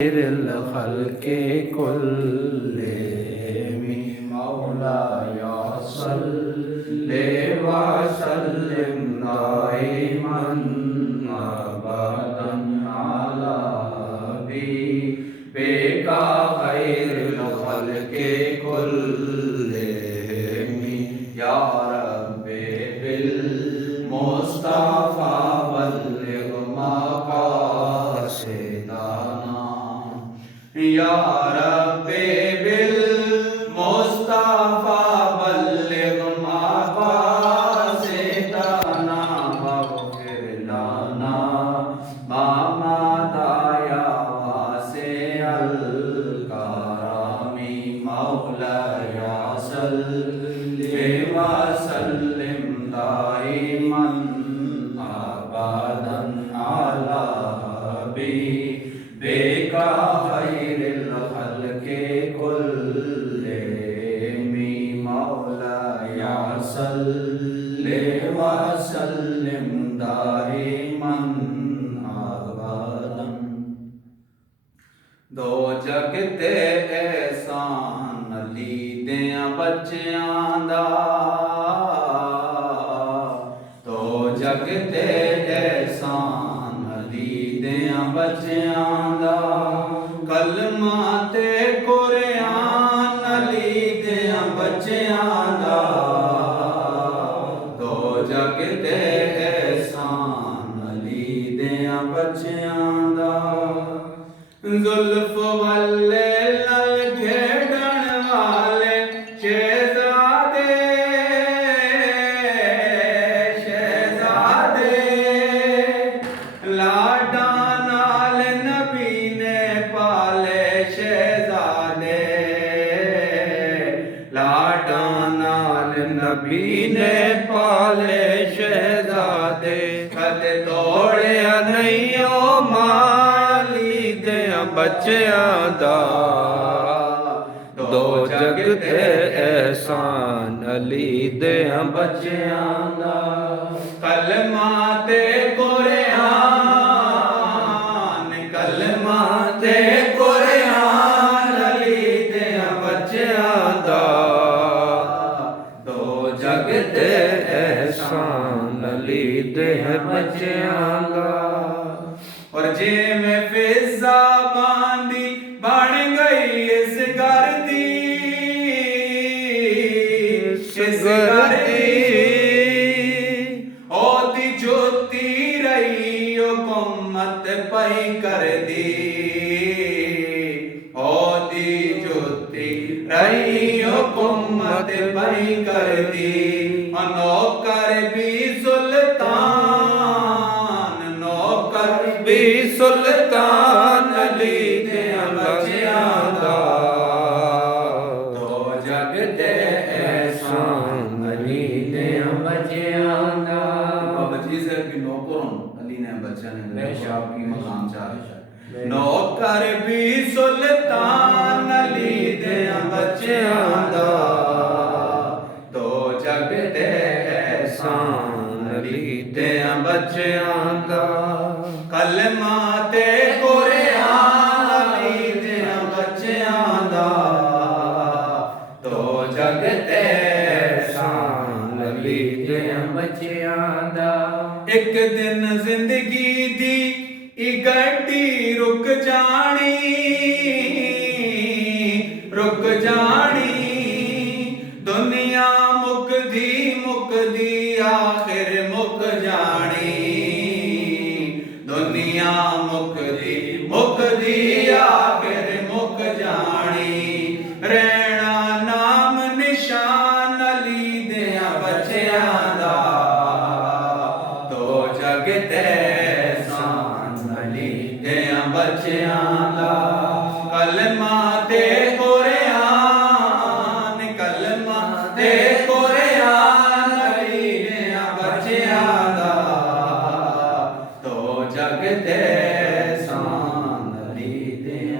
खल्के कुल्लिहिम मौलाया सल्ले व सल्लिम दाइमन अबदन अला हबीबिका खैरिल खल्के कुल्लिहिम या रब्बी बिल मुस्तफा बल्लिग मकासिदना या रब्बी बिल मुस्तफा बल्लिग मकासिदना वग़फिर लना मा मदाया वासिअल करमी मौलाया सल्लि व सल्लिम दाइमन अबदन अला हबीबिका खैरिल खल्के कुल्लिहिम मौलाया सल्लि व सल्लिम दाइमन अबदन। दो जग ते एहसान लीदियां बच्चियां दा, दो जग ते एहसान लीदियां बच्चियां दा, कलमा ते कुरान लीदियां बच्चियां दा, दो जग ते एहसान लीदियां बच्चियां दा। जुल्फ वाले लल खेड़न वाले शहजादे, शहजादे लाडा नाल नबी ने पाले शहजादे, लाडा नाल नबी ने पाले शहजादे। कदे तोड़िया नहीं ओ बच्चियां दा, दो जग ते एहसान लीदियां बच्चियां दा, कलमा ते कुरान, कलमा ते कुरान लीदियां बच्चियां दा, दो जग ते एहसान लीदियां बच्चियां दा। और जे में फिजा बांदी बन गई इस घर दी, इस घर दी ओदी जोती रही हुकूमत पई कर दी, ओदी जोती रही हुकूमत पई कर दी। नौकर भी सुल्तान, नौकर भी सुल्तान लीदियां बच्चियां दा, दो जग ते एहसान लीदियां बच्चियां दा। बाबा जी से की नौकरों अली ने बच्चा ने बेशाब की मकाम चाह, नौकर भी सुल्तान लीदियां बच्चियां दा, दो जग ते एहसान लीदियां बच्चियां दा, कलमा ते कुरान लीदियां बच्चियां दा, दो जग ते एहसान लीदियां बच्चियां दा। एक दिन जिंदगी दी गड्डी रुक जानी, रुक जानी, दुनिया मुकदी मुकदी आखिर मुक जानी, दुनिया मुकदी